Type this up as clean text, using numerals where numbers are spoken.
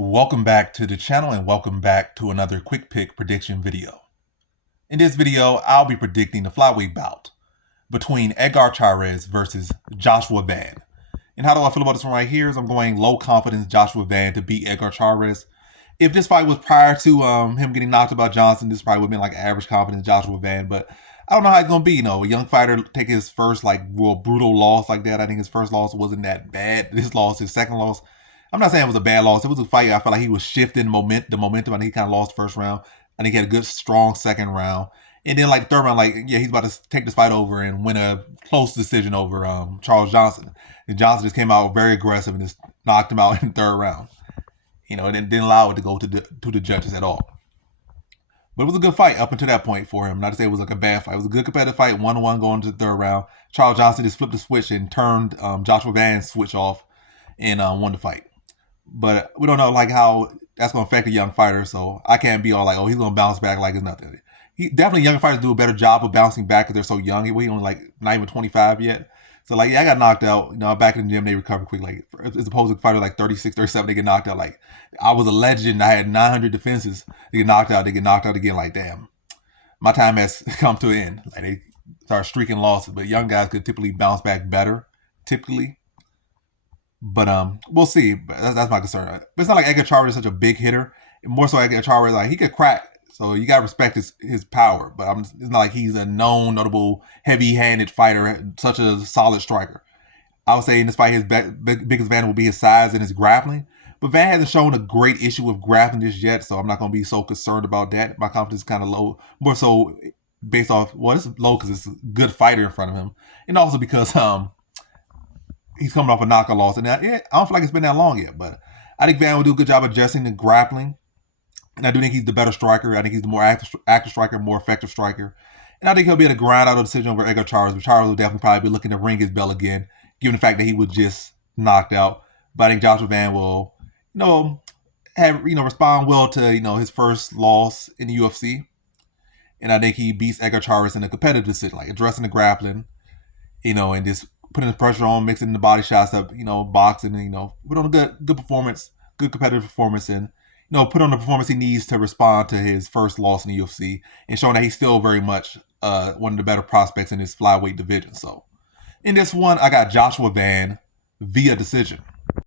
Welcome back to the channel and welcome back to another quick pick prediction video. In this video, I'll be predicting the flyweight bout between Edgar Chairez versus Joshua Van. And how do I feel about this one right here? I'm going low confidence Joshua Van to beat Edgar Chairez. If this fight was prior to him getting knocked out by Johnson, this probably would have been like average confidence Joshua Van, but I don't know how it's going to be. A young fighter take his first real brutal loss like that. I think his first loss wasn't that bad. His second loss, I'm not saying it was a bad loss. It was a fight I felt like he was shifting the momentum. I think he kind of lost the first round. I think he had a good, strong second round. And then, third round, he's about to take this fight over and win a close decision over Charles Johnson. And Johnson just came out very aggressive and just knocked him out in the third round. And didn't allow it to go to the judges at all. But it was a good fight up until that point for him. Not to say it was like a bad fight. It was a good competitive fight, 1-1 going to the third round. Charles Johnson just flipped the switch and turned Joshua Van's switch off and won the fight. But we don't know how that's going to affect a young fighter, so I can't be all like, oh, he's going to bounce back like it's nothing. Definitely younger fighters do a better job of bouncing back because they're so young. He only not even 25 yet. So I got knocked out. Back in the gym, they recover quick. As opposed to fighters 36, 37, they get knocked out. I was a legend. I had 900 defenses. They get knocked out. They get knocked out again. Damn, my time has come to an end. They start streaking losses. But young guys could typically bounce back better. But we'll see. But that's my concern. But it's not like Edgar Chairez is such a big hitter. More so, Edgar Chairez he could crack. So you gotta respect his power. But it's not like he's a known, notable, heavy-handed fighter, such a solid striker. I would say in this fight, his biggest advantage will be his size and his grappling. But Van hasn't shown a great issue with grappling just yet, so I'm not going to be so concerned about that. My confidence is kind of low. More so based off, it's low because it's a good fighter in front of him. And also because he's coming off a knockout loss. And I don't feel like it's been that long yet. But I think Van will do a good job adjusting the grappling. And I do think he's the better striker. I think he's the more active striker, more effective striker. And I think he'll be able to grind out a decision over Edgar Chairez. But Chairez will definitely probably be looking to ring his bell again, given the fact that he was just knocked out. But I think Joshua Van will, respond well to, his first loss in the UFC. And I think he beats Edgar Chairez in a competitive decision, addressing the grappling, and just putting the pressure on, mixing the body shots up, boxing, put on a good performance, good competitive performance, and, put on the performance he needs to respond to his first loss in the UFC, and showing that he's still very much one of the better prospects in his flyweight division. So in this one, I got Joshua Van via decision.